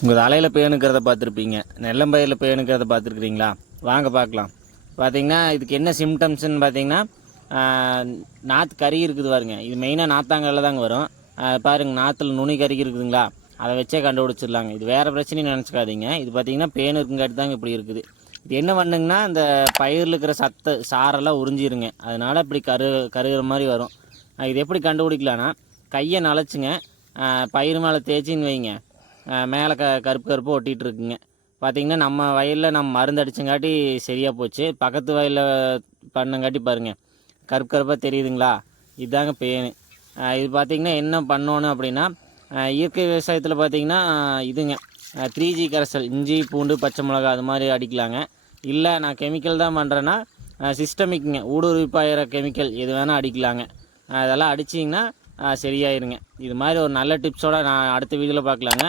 உங்கள் தலையில் பேனுக்கிறத பார்த்துருப்பீங்க, நெல்லம்பயிரில் பேனுக்கிறத பார்த்துருக்குறீங்களா? வாங்க பார்க்கலாம். பார்த்தீங்கன்னா இதுக்கு என்ன சிம்டம்ஸ்ன்னு பார்த்தீங்கன்னா, நாற்று கருகி இருக்குது பாருங்க. இது மெயினாக நாத்தாங்காலில் தாங்க வரும். பாருங்கள், நாற்றுல நுனி கருகி இருக்குதுங்களா, அதை வச்சே கண்டுபிடிச்சிடலாங்க. இது வேறு பிரச்சனையும் நினச்சிக்காதீங்க. இது பார்த்தீங்கன்னா பேன் இருக்குங்காட்டி தாங்க இப்படி இருக்குது. இது என்ன பண்ணுங்கன்னா, இந்த பயிரில் இருக்கிற சாரெல்லாம் உறிஞ்சிருங்க. அதனால் இப்படி கருகிற மாதிரி வரும். இது எப்படி கண்டுபிடிக்கலான்னா, கையை நனைச்சுங்க, பயிர் மேலே தேய்ச்சின்னு வைங்க, மேலே கருப்பு கருப்பு ஒட்டிகிட்டு இருக்குங்க. பார்த்திங்கன்னா நம்ம வயலில் நம்ம மருந்து அடித்தங்காட்டி சரியாக போச்சு. பக்கத்து வயலில் பண்ணங்காட்டி பாருங்கள், கருப்பு கருப்பாக தெரியுதுங்களா? இதுதாங்க பேனு. இது பார்த்திங்கன்னா என்ன பண்ணணும் அப்படின்னா, இயற்கை விவசாயத்தில் பார்த்திங்கன்னா இதுங்க 3G கரைசல், இஞ்சி பூண்டு பச்சை மிளகா அது மாதிரி அடிக்கலாங்க. இல்லை நான் கெமிக்கல் தான் பண்ணுறேன்னா சிஸ்டமிக்குங்க, ஊடுருவிப்பாயிர கெமிக்கல் எது வேணால் அடிக்கலாங்க. அதெல்லாம் அடிச்சிங்கன்னா சரியாயிருங்க. இது மாதிரி ஒரு நல்ல டிப்ஸோடு நான் அடுத்த வீடியோவில் பார்க்கலாங்க.